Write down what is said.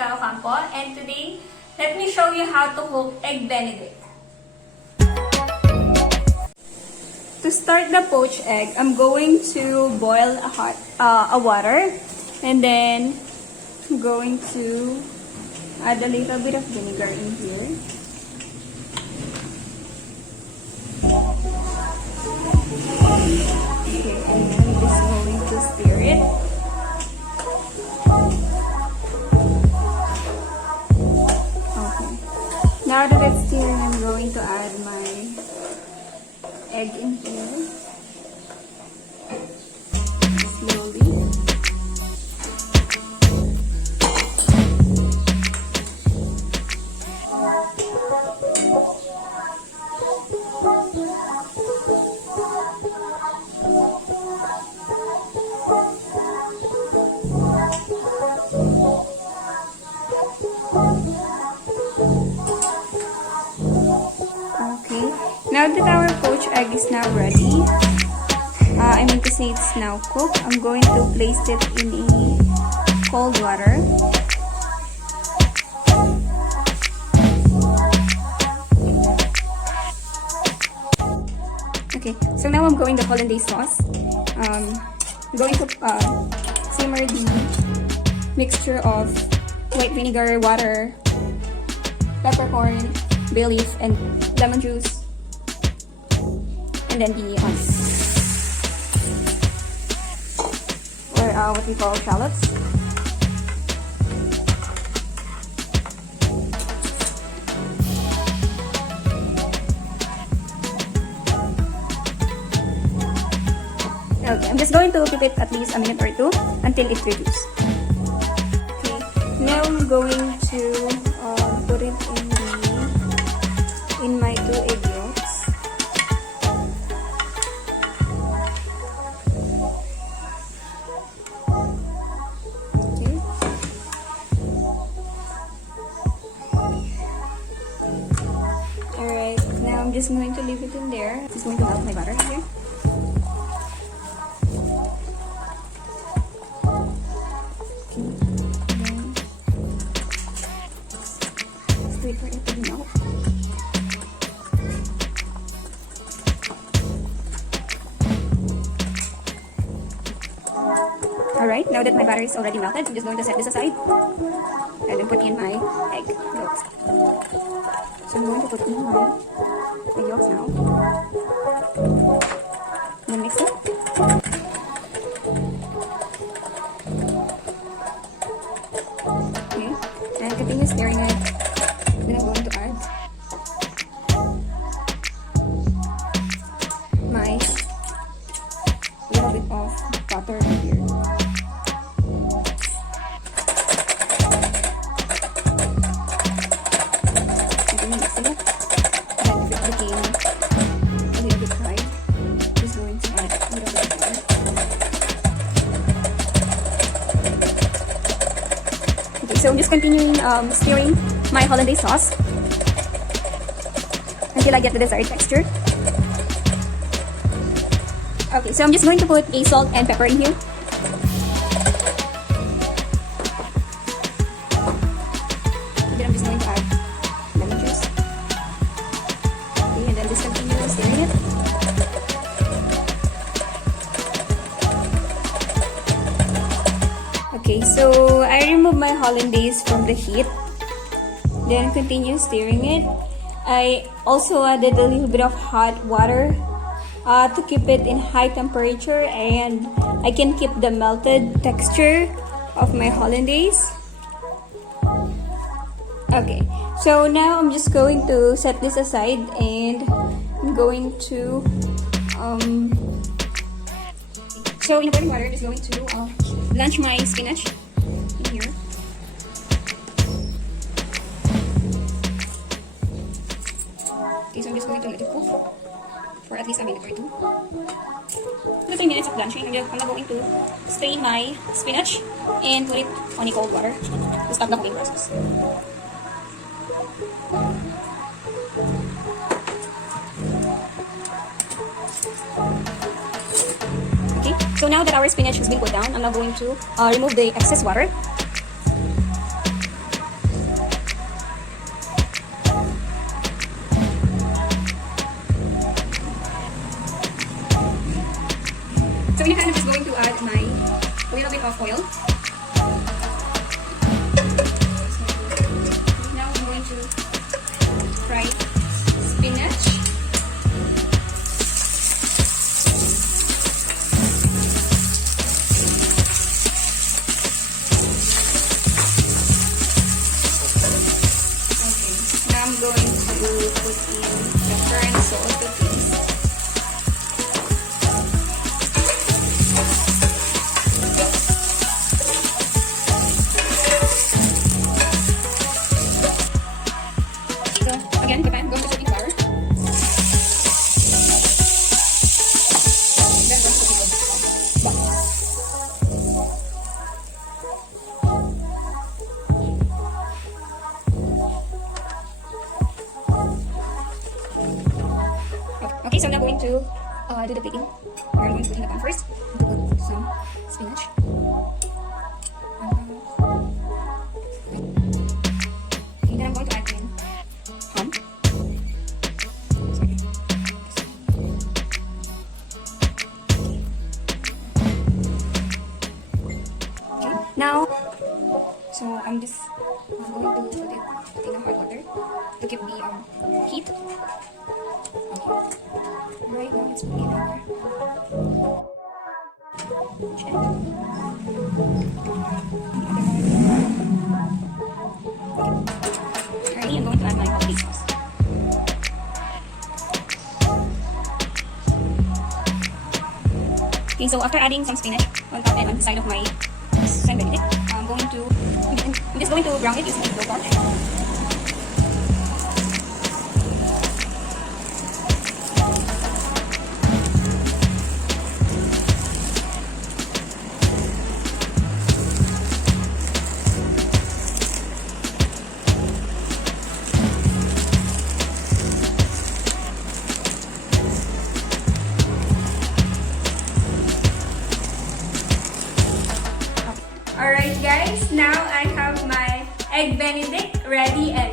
Ocampo, and today, let me show you how to cook egg benedict. To start the poached egg, I'm going to boil a water, and then I'm going to add a little bit of vinegar in here. Okay, and then I'm just going to stir it. Okay. Now that it's stirring, I'm going to add my egg in here. Slowly. Okay, now that our poached egg is now ready, I mean to say it's now cooked, I'm going to place it in a cold water. Okay, so now I'm going to hollandaise sauce. I'm going to simmer the mixture of white vinegar, water, peppercorn, bay leaf, and lemon juice, and then the what we call shallots. Okay, I'm just going to keep it at least a minute or two until it reduces. Okay, now I'm going to put it in my 2 egg yolks. Okay. Alright, now I'm just going to leave it in there. I'm just going to melt my butter here. Just wait for it to melt. Alright, now that my butter is already melted, I'm just going to set this aside and then put in my egg yolks. So I'm going to put in my egg yolks now. Then mix it. Okay, and continue stirring it. Then I'm going to add my little bit of butter in here. So I'm just continuing stirring my hollandaise sauce until I get the desired texture. Okay, so I'm just going to put a salt and pepper in here. And then I'm just going to add lemon juice. Okay, and then just continue stirring it. Okay, so I remove my hollandaise from the heat, then continue stirring it. I also added a little bit of hot water to keep it in high temperature, and I can keep the melted texture of my hollandaise. Okay, so now I'm just going to set this aside, and I'm going to so in the boiling water, I'm just going to blanch my spinach in here. Okay, so I'm just going to let it cook for at least a minute or 2. After 3 minutes of blanching, I'm now going to strain my spinach and put it on a cold water to stop the cooking process. Okay, so now that our spinach has been put down, I'm now going to remove the excess water. So in a I'm just going to add my a little bit of oil. Now I'm going to fry spinach. Okay, now I'm going to put in the current salt to taste. So again, I'm going to put in flour. Then I'm going to put in butter. Okay, so I'm now going to do the baking. We're going to put in the pan first. To put some spinach. Okay, then I'm going to add in ham. Sorry. Okay, now, so I'm going to put it in the hot water to keep the heat. Okay. Right now it's putting over. Check. Alrighty, I'm going to add my holiday sauce. Okay, so after adding some spinach on top and on the side of my benedict, I'm just going to brown it using the torch. Alright guys, now I have my egg benedict ready and